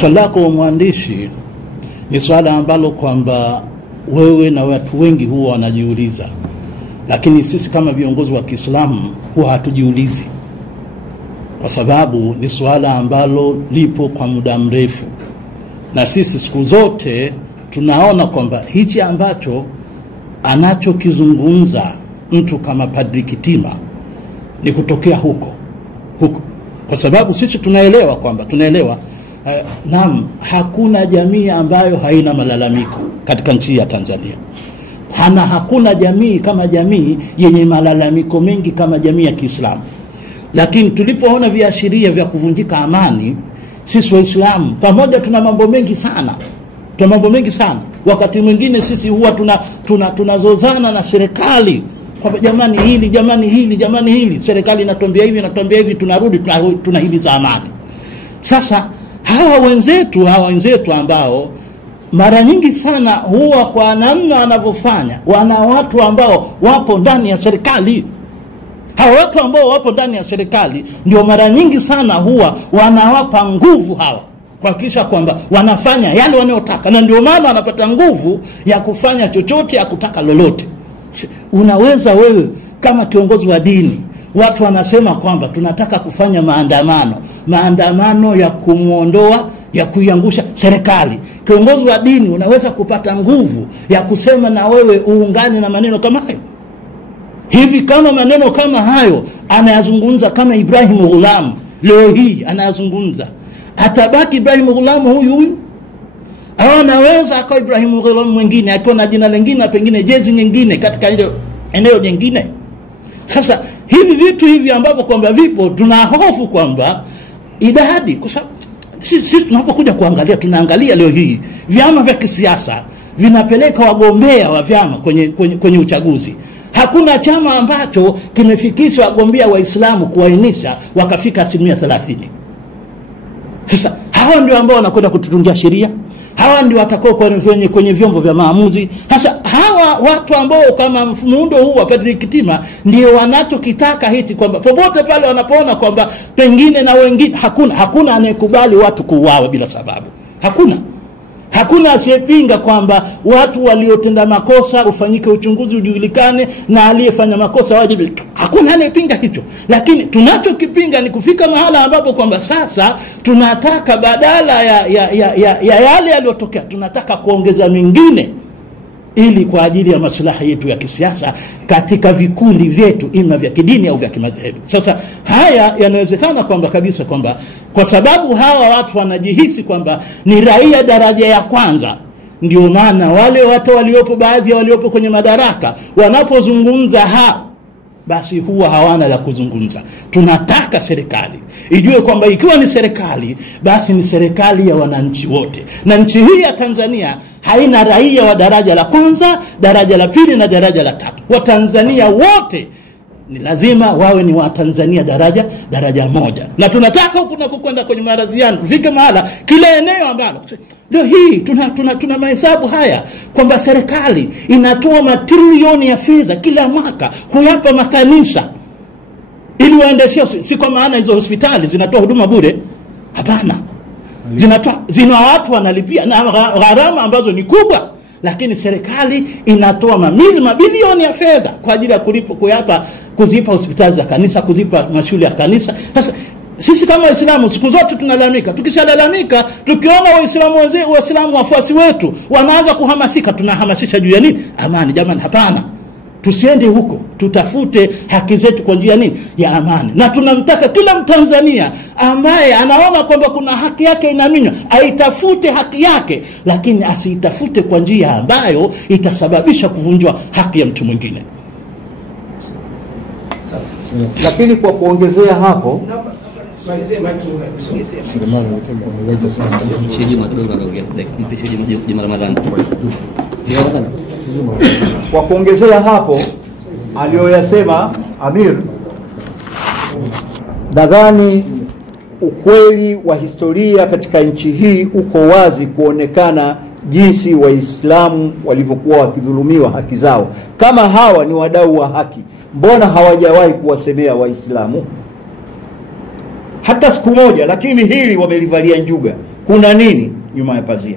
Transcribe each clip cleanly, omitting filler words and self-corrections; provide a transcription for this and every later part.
Swali lako mwandishi ni swala ambalo kwamba wewe na watu wengi huwa wanajiuliza, lakini sisi kama viongozi wa Kiislamu huwa hatujiulizi, kwa sababu ni swala ambalo lipo kwa muda mrefu, na sisi siku zote tunaona kwamba hichi ambacho anachokizungumza mtu kama Padri Kitima ni kutokea huko, kwa sababu sisi tunaelewa kwamba naam, hakuna jamii ambayo haina malalamiko katika nchi ya Tanzania. Hakuna jamii kama jamii yenye malalamiko mengi kama jamii ya Kiislamu. Lakini tulipoona viashiria vya kuvunjika amani, sisi Waislamu pamoja tuna mambo mengi sana. Wakati mwingine sisi huwa tunazozana na serikali kwa jamani hili, serikali inatuambia hivi, tunarudi tunahimiza amani. Sasa hawa wenzetu ambao mara nyingi sana huwa kwa namna wanavyofanya, wana watu ambao wapo ndani ya serikali. Hawa watu ambao wapo ndani ya serikali ndio mara nyingi sana huwa wanawapa nguvu hawa kuhakikisha kwamba wanafanya yale wanayotaka, na ndio maana wanapata nguvu ya kufanya chochote, ya kutaka lolote. Unaweza wewe kama kiongozi wa dini, watu wanasema kwamba tunataka kufanya maandamano ya kumuondoa, ya kuiangusha serikali. Kiongozi wa dini unaweza kupata nguvu ya kusema na wewe uungane na maneno kama hayo. Hivi kama maneno kama hayo anayazungumza kama Ibrahim Ghulam leo hii anayazungumza, atabaki Ibrahim Ghulam huyu? Au anaweza akawa Ibrahim Ghulam mwingine akiwa na jina lingine, pengine jezi nyingine katika ile eneo jingine? Sasa hivi vitu hivi ambavyo kwamba vipo, tunahofu kwamba idadi, kwa sababu sisi tunapokuja kuangalia, tunaangalia leo hii vyama vya kisiasa vinapeleka wagombea wa vyama kwenye uchaguzi. Hakuna chama ambacho kimefikisha wagombea Waislamu kuainisha wakafika 30%. Sasa hawa ndio ambao wanakwenda kututungia sheria, hawa ndio watakao kwenye vyombo vya maamuzi. Sasa hawa watu ambao kama muundo huu wa Padri Kitima ndio wanachokitaka hichi, kwamba popote pale wanapoona kwamba pengine na wengine, hakuna anayekubali watu kuuawa bila sababu. Hakuna asiyepinga kwamba watu waliotenda makosa ufanyike uchunguzi, ujulikane, na aliyefanya makosa wajibike. Hakuna anayepinga hicho. Lakini tunachokipinga ni kufika mahala ambapo kwamba sasa tunataka badala ya yale yaliyotokea, tunataka kuongeza mengine ili kwa ajili ya maslahi yetu ya kisiasa katika vikundi vyetu, ima vya kidini au vya kimadhehebu. Sasa haya yanawezekana kwamba kabisa kwamba kwa sababu hawa watu wanajihisi kwamba ni raia daraja ya kwanza, ndio maana wale watu baadhi ya waliopo kwenye madaraka wanapozungumza basi huwa hawana la kuzungumza. Tunataka serikali ijue kwamba ikiwa ni serikali, basi ni serikali ya wananchi wote, na nchi hii ya Tanzania haina raia wa daraja la kwanza, daraja la pili na daraja la tatu. Watanzania wote ni lazima wawe ni Watanzania daraja moja. Na tunataka huku na kukwenda kwenye maradhiano kufika mahala kila eneo ambalo leo hii tuna mahesabu haya kwamba serikali inatoa matrilioni ya fedha kila mwaka kuyapa makanisa ili waendeshe. Si kwa maana hizo hospitali zinatoa huduma bure, hapana. Zina watu wanalipia na gharama ambazo ni kubwa, lakini serikali inatoa mabilioni ya fedha kwa ajili ya kuzipa hospitali za kanisa, kuzipa mashule ya kanisa. Sasa sisi kama Waislamu siku zote tunalalamika. Tukishalalamika, tukiona Waislamu wafuasi wetu wanaanza kuhamasika, tunahamasisha juu ya nini? Amani. Jamani, hapana. Tusiende huko, tutafute haki zetu kwa njia nini? Ya amani. Na tunamtaka kila Mtanzania ambaye anaona kwamba kuna haki yake inaminywa, aitafute haki yake, lakini asiitafute kwa njia ambayo itasababisha kuvunjwa haki ya mtu mwingine. Lakini kwa kuongezea hapo, aliyoyasema Amir, nadhani ukweli wa historia katika nchi hii uko wazi kuonekana jinsi Waislamu walivyokuwa wakidhulumiwa haki zao. Kama hawa ni wadau wa haki, mbona hawajawahi kuwasemea Waislamu? hata siku moja, lakini hili wamelivalia njuga. Kuna nini nyuma ya pazia?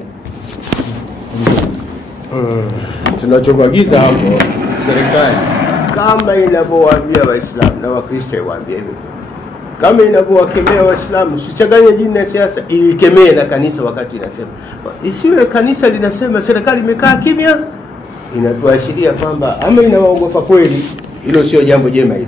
Tunachoagiza hapo serikali kama inavyowaambia Waislamu na Wakristo waambie hivyo. Kama inavyowakemea Waislamu, usichanganye dini na siasa, ikemee na kanisa wakati inasema. Isiwe kanisa linasema serikali imekaa kimya, inatuashiria kwamba ama inawaogopa kweli. Hilo sio jambo jema hilo.